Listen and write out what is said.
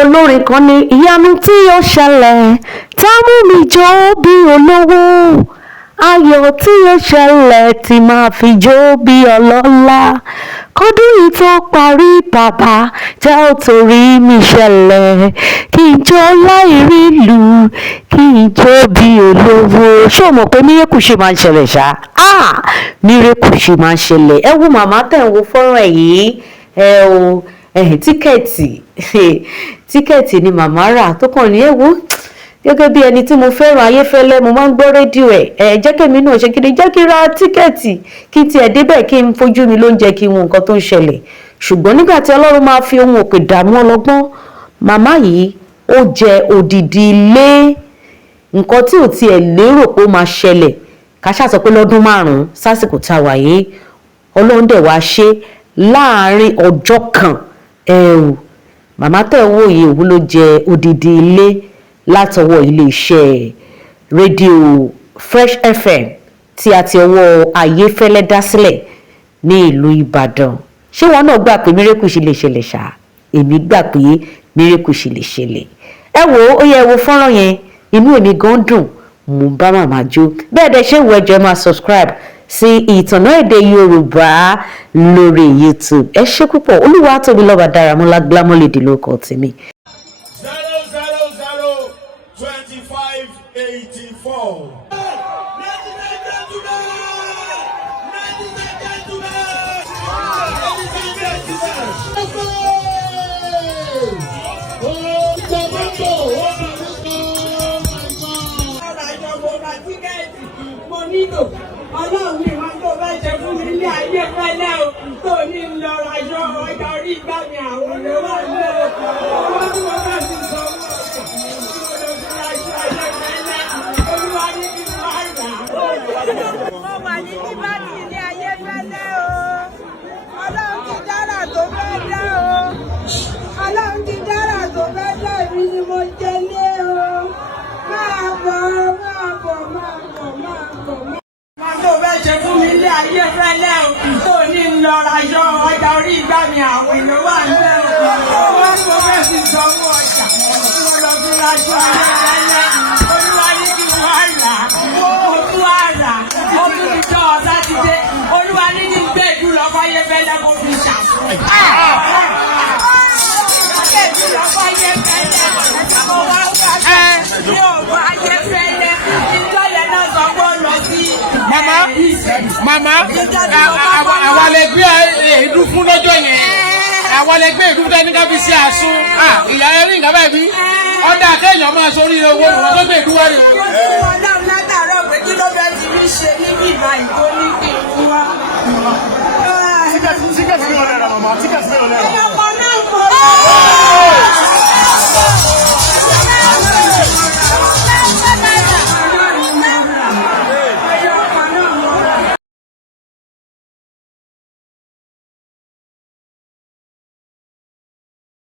olórin kan ní ìyanu tí ó ṣẹlẹ̀ tá mú mi jó bí olówó ayọ̀ tí ó ṣẹlẹ̀ tí máa fi jó bí ọlọ́lá kọ́dún yìí tó parí bàbá jẹ́ ó torí mi ṣẹlẹ̀ kí n jó láì rí ìlú kí n jó bí olówó. ṣé o mọ̀ pé mírèkù ṣì máa ń ṣẹlẹ̀ ṣá? mírèkù ṣì máa ń ṣẹlẹ̀. ẹ wo màmá tẹ̀ ń wo fọ́nrán ẹ̀ yìí tíkẹ́ẹ̀tì ni màmá rà tó kàn ní ẹ wo gẹ́gẹ́ bí ẹni tí mo fẹ́ràn Ayéfẹ́lẹ́ mo máa ń gbọ́ rédíò ẹ̀ jẹ́ kẹ́mi náà ṣe kíni jẹ́ kí n ra tíkẹ́ẹ̀tì kí n tiẹ̀ débẹ̀ kí n fojú mi lóúnjẹ kí n wo nǹkan tó ń ṣẹlẹ̀. ṣùgbọ́n nígbà tí Ọlọ́run máa fi ohun òpè dààmú ọlọ́gbọ́n màmá yìí ó jẹ odidi ilé nǹkan tí ò tiẹ̀ lérò pé ó máa ṣẹlẹ̀ ká ṣáà sọ pé lọ́dún 5 sásìkò tá a wà yìí Ọlọ́run dẹ̀ wá ṣe láàárín ọjọ́ kan màmá tẹ̀ wò yìí òun ló jẹ odidi ilé látọwọ́ iléeṣẹ́ rédíò Fresh FM tí a ti ọwọ́ Ayéfẹ́lẹ́ dá sílẹ̀ ní ìlú Ìbàdàn. ṣé wọn náà gbà pé mírèkù ṣì lè ṣẹlẹ̀ ṣá? èmi gbà pé mírèkù ṣì lè ṣẹlẹ̀. ẹ wò ó yẹ wo fọ́nrán yẹn inú èmi gan dùn mo bá màmá jó. bẹ́ẹ̀ dẹ̀ ṣé ìwọ ẹjọ́ máa subscribe sí Ìtànà Èdè Yorùbá lórí YouTube. ẹ ṣé púpọ̀. Olúwatóbilọ́ba Dáramọ́lá Glámọ́lédè lórúkọ tèmi. 2584. Ọlọ́run mi wọ́n tó bá jẹ fún mi ní ayé fẹ́lẹ́ o tó ní lọ rajọ ọjà orí ìgbà mi àwọn olówó ilé owó tí wọ́n bá ti sọ olúwa ní kí n máa rà. Mo wà ní bíbáàdì ilé ayé fẹ́lẹ́ o. Ọlọ́run ti dára tó fẹ́ dá o. Ọlọ́run ti dára tó fẹ́ dá èmi ni mo jẹ lé o. Máa bọ̀ máa bọ̀ máa bọ̀ máa bọ̀ máa. Tó bẹ́ ṣe fún mi ilé ayé fẹ́lẹ́ o tó ní lọ rajọ ọjà orí ìgbà mi àwọn èlò wà nílẹ̀ o wọ́n tó bẹ́ fi sanwó ọjà wọ́n lọ fi rajọ ayé fẹ́lẹ́ olúwa ní kí wọ́n rà ó tún wá rà ó tún fi jọ Sátidé olúwa ní kí n gbé ìdúró ọkọ ayé fẹ́lẹ́ kó fi ṣàṣọ. ìdúró ọkọ ayé fẹ́lẹ́ mo wá wá ní òwò ayé fẹ́lẹ́ ìjọ yẹn náà sọ pé ó lọ sí. Mama, àwa lè gbé ìdú fún lọ́jọ́ yẹn. Àwa lè gbé ìdú fún ẹni ká fi ṣe àsun. Ìyá ẹ̀rí ìgbà báyìí bí. Ọ̀dà kéèyàn máa sórí owó ìwọ̀n tó gbé ìdú wá rè o. Ọlọ́run látàárọ̀ pé kí ló fẹ́ ti rí ṣe níbi ìgbà ìkó ní kí n wá. Tíkẹ́ẹ̀tì mi ò lẹ́ra màmá, tíkẹ́ẹ̀tì mi ò lẹ́ra.